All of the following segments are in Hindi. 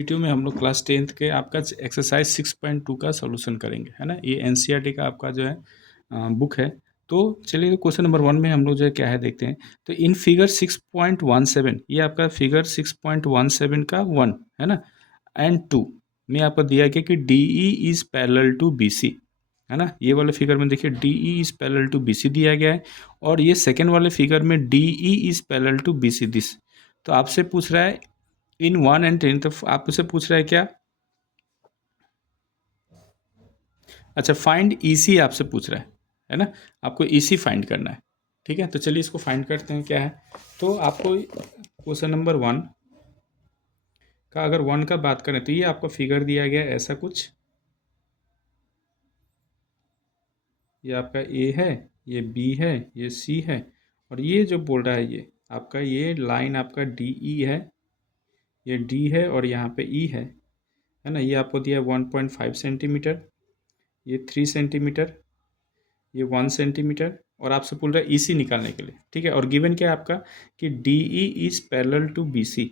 वीडियो में हम लोग क्लास 10th के आपका एक्सरसाइज 6.2 का सॉल्यूशन करेंगे, है ना। ये एनसीईआरटी का आपका जो है बुक है। तो चलिए क्वेश्चन नंबर 1 में हम लोग जो है क्या है देखते हैं। तो इन फिगर 6.17, ये आपका फिगर 6.17 का 1 है ना, एंड 2 में आपको दिया गया कि D E is parallel to B C, है ना। ये वाले फिगर में देखिए D E is parallel to B C दिया गया है, और ये सेकेंड वाले फिगर में D E is parallel to B C this. तो आपसे पूछ रहा है इन 1 एंड 10, तो आपसे पूछ रहा है क्या, अच्छा फाइंड ईसी आपसे पूछ रहा है ना। आपको ईसी फाइंड करना है, ठीक है। तो चलिए इसको फाइंड करते हैं क्या है। तो आपको क्वेश्चन नंबर 1 का अगर 1 का बात करें तो ये आपको फिगर दिया गया है ऐसा कुछ, ये आपका ए है, ये बी है, ये सी है, और ये जो बोल रहा है ये आपका ये लाइन आपका डी ई है, ये डी है और यहाँ पे ई है ना। ये आपको दिया है 1.5 सेंटीमीटर, ये 3 सेंटीमीटर, ये 1 सेंटीमीटर, और आपसे बोल रहा है ईसी निकालने के लिए, ठीक है। और गिवन क्या है आपका कि D E is parallel to B C,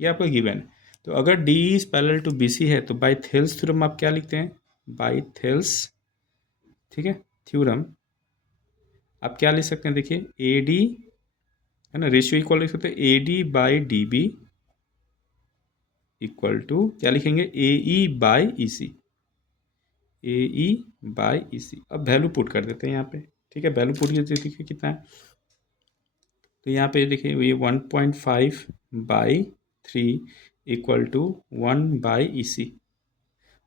ये आपका गिवन है। तो अगर D E is parallel to B C है तो बाय थेल्स थ्योरम आप क्या लिखते हैं, बाय थेल्स, ठीक है, थ्योरम आप क्या लिख सकते हैं, देखिए ए डी, है ना, रेशियो इक्वल लिख सकते हैं A D by D B equal to क्या लिखेंगे, ए E by E C, A E by E सी। अब वैल्यू पुट कर देते हैं यहाँ पे, ठीक है। वैल्यू पुट कीजिए, देखिए कितना है। तो यहाँ पे देखिए ये 1.5 by 3 equal to 1 by E सी,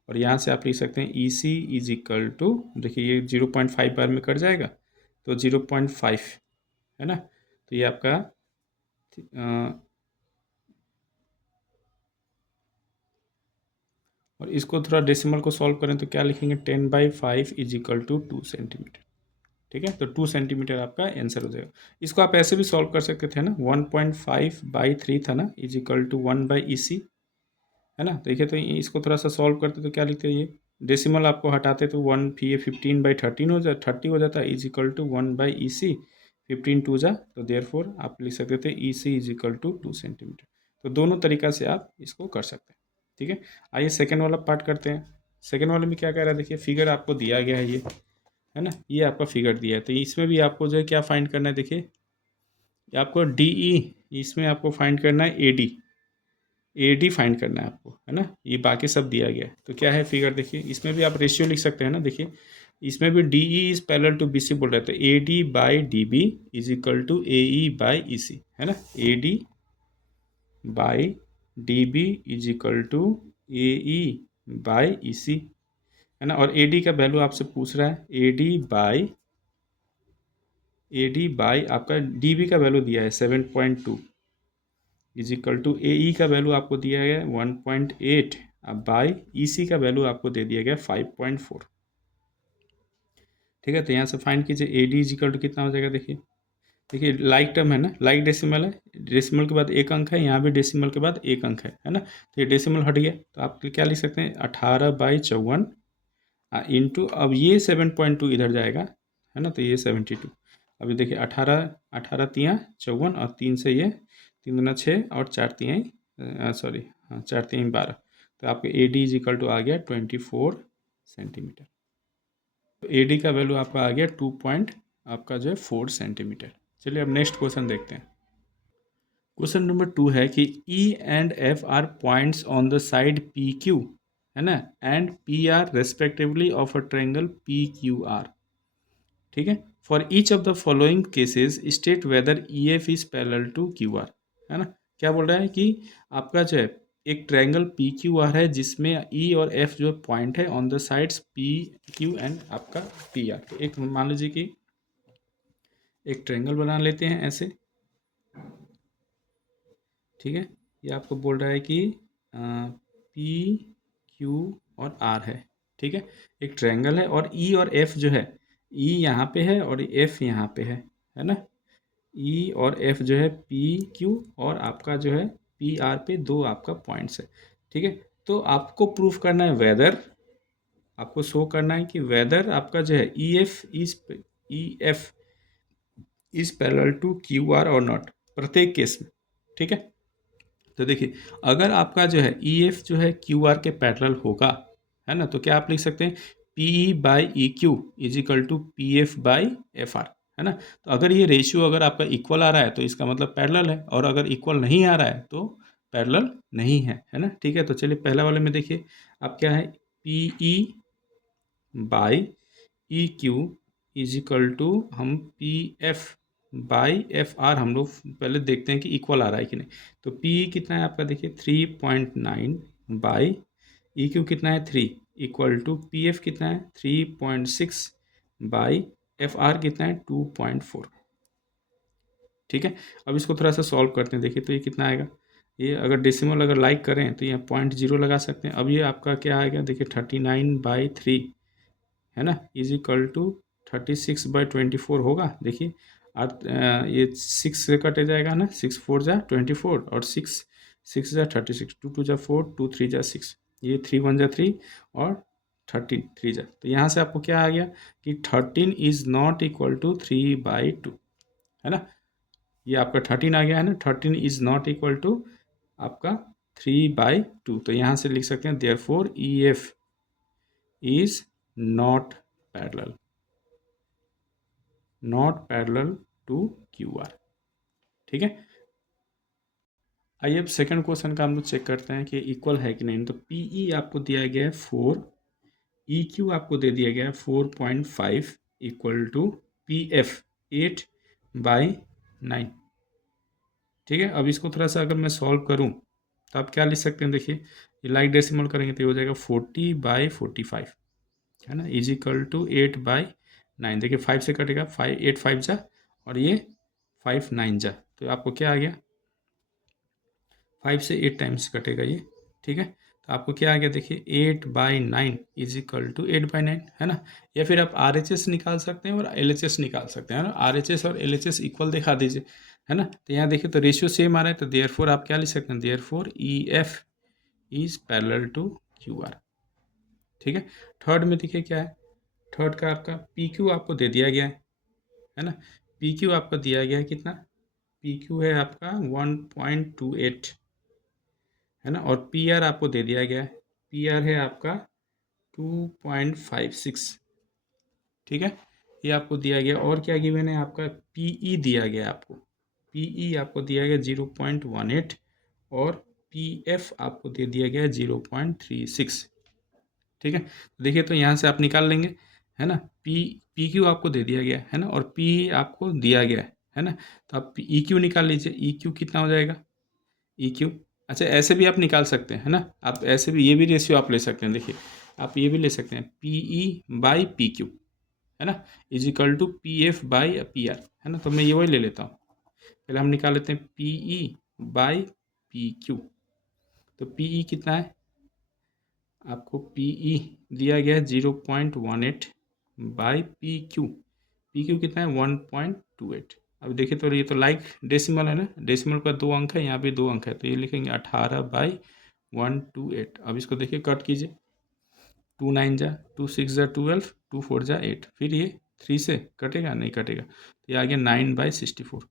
और यहाँ से आप लिख सकते हैं ई सी इज इक्वल टू, देखिए ये 0.5 बार में कट जाएगा तो 0.5, है ना। तो ये आपका और इसको थोड़ा डेसिमल को सॉल्व करें तो क्या लिखेंगे, 10/5 इज इक्वल टू 2 सेंटीमीटर, ठीक है। तो 2 सेंटीमीटर आपका आंसर हो जाएगा। इसको आप ऐसे भी सॉल्व कर सकते थे ना, 1.5/3 था ना, is equal to 1 by E C, है ना। देखिए तो इसको थोड़ा सा सॉल्व करते तो क्या लिखते हैं, ये डेसिमल आपको हटाते तो 1 ये 15/13 हो जाए 30 हो जाता है, is equal to 1 by E सी, 15 2 जा, तो देयरफॉर आप लिख सकते थे ई सी इज इक्वल टू 2 सेंटीमीटर। तो दोनों तरीका से आप इसको कर सकते हैं, ठीक है। आइए सेकेंड वाला पार्ट करते हैं। सेकेंड वाले में क्या कह रहा है, देखिए फिगर आपको दिया गया है ये, है ना, ये आपका फिगर दिया है। तो इसमें भी आपको जो है क्या फाइंड करना है, देखिए आपको डी ई, इसमें आपको फाइंड करना है A D, A D find करना है आपको, है ना। ये बाकी सब दिया गया है। तो क्या है फिगर, देखिए इसमें भी आप रेशियो लिख सकते हैं ना, देखिए इसमें भी D E is parallel to B C बोल रहे थे, A D by D B is equal to A E by E C, है ना। A D by D B is equal to A E by E C, है ना। और ए डी का वैल्यू आपसे पूछ रहा है, ए डी बाई आपका डी बी का वैल्यू दिया है 7.2 इज इक्वल टू ए ई का वैल्यू आपको दिया गया है 1.8, अब बाई ई सी का वैल्यू आपको दे दिया गया 5.4, ठीक है। तो यहाँ से फाइंड कीजिए A D is equal to कितना हो जाएगा, देखिए देखिए लाइक टर्म है ना, लाइक डेसिमल है, डेसिमल के बाद एक अंक है, यहाँ भी डेसिमल के बाद एक अंक है ना। तो ये डेसिमल हट गया, तो आप क्या लिख सकते हैं 18/54 इंटू, अब ये 7.2 इधर जाएगा, है ना, तो ये 72। अभी देखिए 18 18 तियाँ 54 और 3 से ये 3 दूना 6 और 4 तियाँ सॉरी हाँ 4 तियाँ 12, तो आपके A D is equal to आ गया 24 सेंटीमीटर। तो ए डी का वैल्यू आपका आ गया 2 पॉइंट आपका जो है 4 सेंटीमीटर। चलिए अब नेक्स्ट क्वेश्चन देखते हैं। क्वेश्चन नंबर 2 है कि E and F are points on the side P Q, है ना, and P R respectively of a triangle P Q R, ठीक है। For each of the following cases state whether E F is parallel to Q R, है ना। क्या बोल रहा है कि आपका जो है एक ट्रायंगल पी क्यू आर है जिसमें ई और एफ जो पॉइंट है on the sides P Q and आपका पी आर। तो एक मान लीजिए कि एक ट्रायंगल बना लेते हैं ऐसे, ठीक है। ये आपको बोल रहा है कि पी क्यू और आर है, ठीक है, एक ट्रायंगल है, और ई और एफ जो है, ई यहाँ पे है और एफ यहाँ पे है ना। ई और एफ जो है पी क्यू और आपका जो है पी आर पे दो आपका पॉइंट्स है, ठीक है। तो आपको प्रूफ करना है वेदर, आपको शो करना है कि वेदर आपका जो है E F is parallel to Q R और नॉट, प्रत्येक केस में, ठीक है। तो देखिए, अगर आपका जो है ई एफ जो है क्यू आर के पैरेलल होगा, है ना, तो क्या आप लिख सकते हैं P E by E Q is equal to P F by F R, है ना। तो अगर ये रेशियो अगर आपका इक्वल आ रहा है तो इसका मतलब पैरेलल है, और अगर इक्वल नहीं आ रहा है तो पैरेलल नहीं है ना। ठीक है, तो चलिए पहला वाले में देखिए आप क्या है P E by E Q is equal to हम P F by F R हम लोग पहले देखते हैं कि इक्वल आ रहा है कि नहीं। तो पी कितना है आपका देखिए 3.9 बाई ई क्यू कितना है 3 इक्वल टू पी एफ कितना है 3.6 बाई एफ आर कितना है 2.4। ठीक है, अब इसको थोड़ा सा सॉल्व करते हैं। देखिए तो ये कितना आएगा, ये अगर डेसिमल अगर लाइक करें तो यहाँ 0.0 लगा सकते हैं। अब ये आपका क्या आएगा देखिए 39/3, है ना, इज इक्वल टू 36/24 होगा। देखिए ये 6 से कटे जाएगा ना, 6 4 जा 24 और 6 6 जा 36, 2 2 जा 4, 2 3 जा 6, ये 3 1 जा 3 और 13 3 जा। तो यहाँ से आपको क्या आ गया कि 13 इज नॉट इक्वल टू 3/2, है ना। ये आपका 13 आ गया है ना, 13 इज नॉट इक्वल टू आपका 3/2। तो यहाँ से लिख सकते हैं therefore E F is not parallel, not parallel to Q R. ठीक है, आइए अब सेकंड क्वेश्चन का हम लोग चेक करते हैं कि इक्वल है कि नहीं। तो पी ई आपको दिया गया है 4, ई क्यू आपको दे दिया गया है 4.5 इक्वल टू पी एफ 8/9। ठीक है, अब इसको थोड़ा सा अगर मैं सॉल्व करूं तो आप क्या लिख सकते हैं देखिए, ये लाइक डेसिमल करेंगे तो ये हो जाएगा 40/45, है ना, इज इक्वल टू 8/9। देखिए 5 से कटेगा, 5 8 5 जा और ये 5 9 जा, तो आपको क्या आ गया 5 से 8 टाइम्स कटेगा ये। ठीक है, तो आपको क्या आ गया देखिए 8/9 इज इक्वल टू 8/9, है ना। या फिर आप आर एच एस निकाल सकते हैं और एल एच एस निकाल सकते हैं, है ना। आर एच एस और एल एच एस इक्वल दिखा दीजिए, है ना। तो यहाँ देखिए तो रेशियो सेम आ रहा है, तो देयर फोर आप क्या लिख सकते हैं, therefore E F is parallel to Q R. ठीक है, थर्ड में देखिए क्या है, थर्ड का आपका पी क्यू आपको दे दिया गया है ना। पी क्यू आपका दिया गया है कितना, पी क्यू है आपका 1.28, है ना, और पी आर आपको दे दिया गया है, पी आर है आपका 2.56। ठीक है, ये आपको दिया गया, और क्या गिवन है आपका पीई दिया गया आपको, पीई आपको दिया गया 0.18 और पी एफ आपको दे दिया गया 0.36। ठीक है, तो देखिए तो यहाँ से आप निकाल लेंगे, है ना। पी क्यू आपको दे दिया गया है ना, और पी आपको दिया गया है ना। तो आप ई क्यू निकाल लीजिए, ई क्यू कितना हो जाएगा ई क्यू। अच्छा ऐसे भी आप निकाल सकते हैं, है ना, आप ऐसे भी ये भी रेशियो आप ले सकते हैं। देखिए आप ये भी ले सकते हैं P E by P Q, है ना, is equal to P F by P R, है ना। तो मैं ये वही ले लेता हूँ, पहले हम निकाल लेते हैं P E by P Q. तो पी ई कितना है आपको, पी ई दिया गया है 0.18 बाई पी क्यू कितना है 1.28। अब देखिए तो ये तो लाइक डेसिमल है ना, डेसिमल का 2 अंक है, यहाँ भी 2 अंक है, तो ये लिखेंगे 18/128। अब इसको देखिए कट कीजिए, 2 9 जा 2 6 जा 12, 2 4 जा 8, फिर ये 3 से कटेगा नहीं कटेगा, तो ये आ गया 9/64।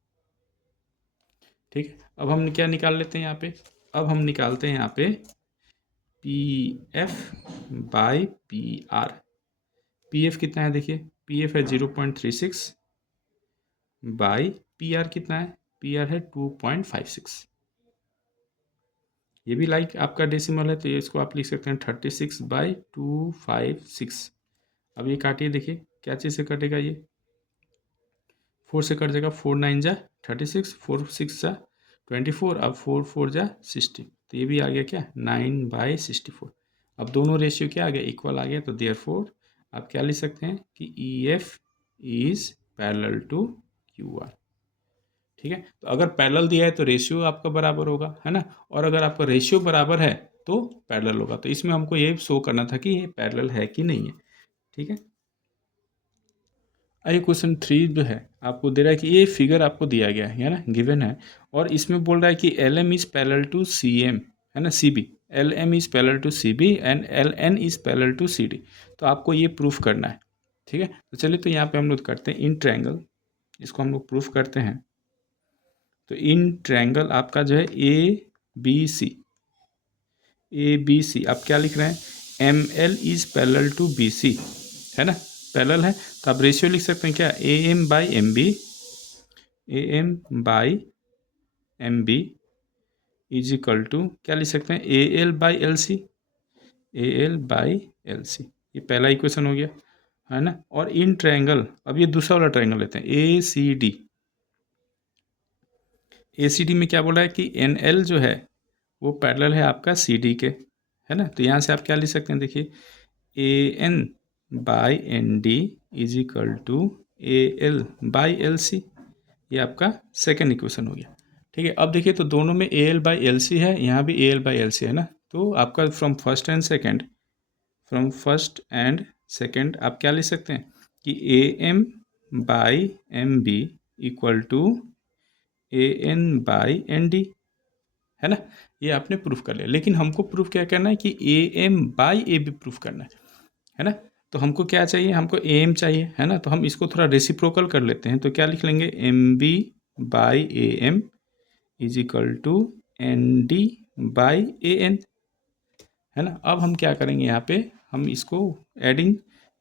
ठीक है, अब हम क्या निकाल लेते हैं यहाँ पे, अब हम निकालते हैं यहाँ पे P F by P are. P F कितना है देखिए, पी एफ है 0.36 बाई पी आर कितना है, पी आर है 2.56। ये भी लाइक आपका डेसिमल है, तो ये इसको आप लिख सकते हैं 36/256। अब ये काटिए, देखिए क्या चीज़ से कटेगा, ये 4 से कट जाएगा, 4 9 जा 36, 4 6 जा 24, अब 4 4 जा 60, तो ये भी आ गया क्या 9/64। अब दोनों रेशियो क्या आ गया इक्वल आ गया, तो देयर फोर आप क्या लिख सकते हैं कि E F is parallel to Q R. ठीक है, तो अगर पैरेलल दिया है तो रेशियो आपका बराबर होगा, है ना, और अगर आपका रेशियो बराबर है तो पैरेलल होगा। तो इसमें हमको ये शो करना था कि ये पैरेलल है कि नहीं है। ठीक है, आइए क्वेश्चन 3 जो है आपको दे रहा है कि ये फिगर आपको दिया गया है ना, गिवन है, और इसमें बोल रहा है कि L M is parallel to C M, है ना, C B, L M is parallel to C B and L N is parallel to C D. तो आपको ये प्रूफ करना है। ठीक है, तो चलिए तो यहाँ पे हम लोग करते हैं इन ट्रायंगल, इसको हम लोग प्रूफ करते हैं। तो इन ट्रायंगल आपका जो है A B C, A B C, आप क्या लिख रहे हैं, M L is parallel to B C, है ना, पैरेलल है, तो आप रेशियो लिख सकते हैं क्या, A M by M B, A M by M B is equal to क्या लिख सकते हैं, A L by L C, A L by L C, ये पहला इक्वेशन हो गया, है ना। और इन ट्रायंगल, अब ये दूसरा वाला ट्रायंगल लेते हैं, ए सी डी, ए सी डी में क्या बोला है कि एन एल जो है वो पैरेलल है आपका सी डी के, है ना। तो यहाँ से आप क्या लिख सकते हैं, देखिए A N by N D is equal to A L by L C, ये आपका सेकेंड इक्वेशन हो गया, ठीक है। अब देखिए तो दोनों में A L by L C है, यहाँ भी A L by L C है ना, तो आपका फ्रॉम फर्स्ट एंड सेकेंड आप क्या लिख सकते हैं कि A M by M B equal to A N by N D, है ना। ये आपने प्रूफ कर लिया, लेकिन हमको प्रूफ क्या करना है कि A M by A B proof करना है ना। तो हमको क्या चाहिए, हमको ए एम चाहिए, है ना। तो हम इसको थोड़ा रेसिप्रोकल कर लेते हैं, तो क्या लिख लेंगे, M B by A M is equal to N D by A N, है ना। अब हम क्या करेंगे, यहाँ पे हम इसको एडिंग,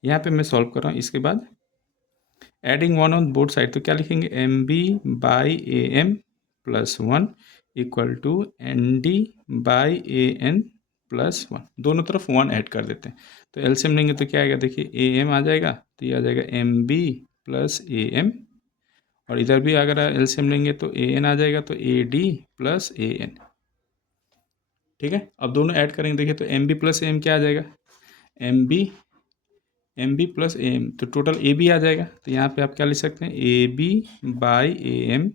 यहाँ पे मैं सॉल्व कर रहा हूँ, इसके बाद adding one on both side, तो क्या लिखेंगे, M B by A M plus one equal to N D by A N plus one, दोनों तरफ वन ऐड कर देते हैं, तो एलसीएम लेंगे तो क्या आएगा, देखिए ए एम आ जाएगा, तो ये आ जाएगा M B plus A M, और इधर भी अगर एलसीएम लेंगे तो ए एन आ जाएगा, तो A D plus A N, ठीक है। अब दोनों ऐड करेंगे, देखिए तो M B plus A M क्या आ जाएगा, M B plus A M, तो टोटल ए बी आ जाएगा, तो यहाँ पे आप क्या लिख सकते हैं, A B by A M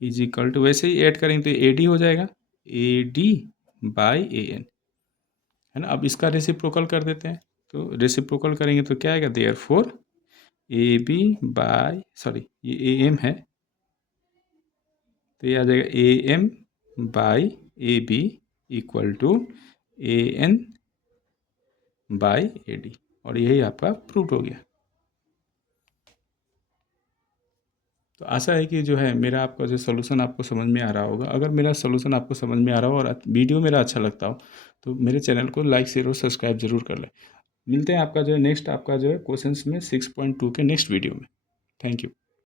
is equal to, वैसे ही ऐड करेंगे तो ए डी हो जाएगा, A D by A N, है ना। अब इसका रेसिप्रोकल कर देते हैं, तो रेसिप्रोकल करेंगे तो क्या आएगा, therefore A B by, sorry ये ए एम है, तो ये आ जाएगा A M by A B equal to A N by A D, और यही आपका प्रूफ हो गया। तो आशा है कि जो है मेरा आपका जो सोल्यूशन आपको समझ में आ रहा होगा। अगर मेरा सोल्यूशन आपको समझ में आ रहा हो और वीडियो मेरा अच्छा लगता हो तो मेरे चैनल को लाइक शेयर और सब्सक्राइब जरूर कर लें। मिलते हैं आपका जो है नेक्स्ट, आपका जो है क्वेश्चंस में 6.2 के नेक्स्ट वीडियो में। Thank you.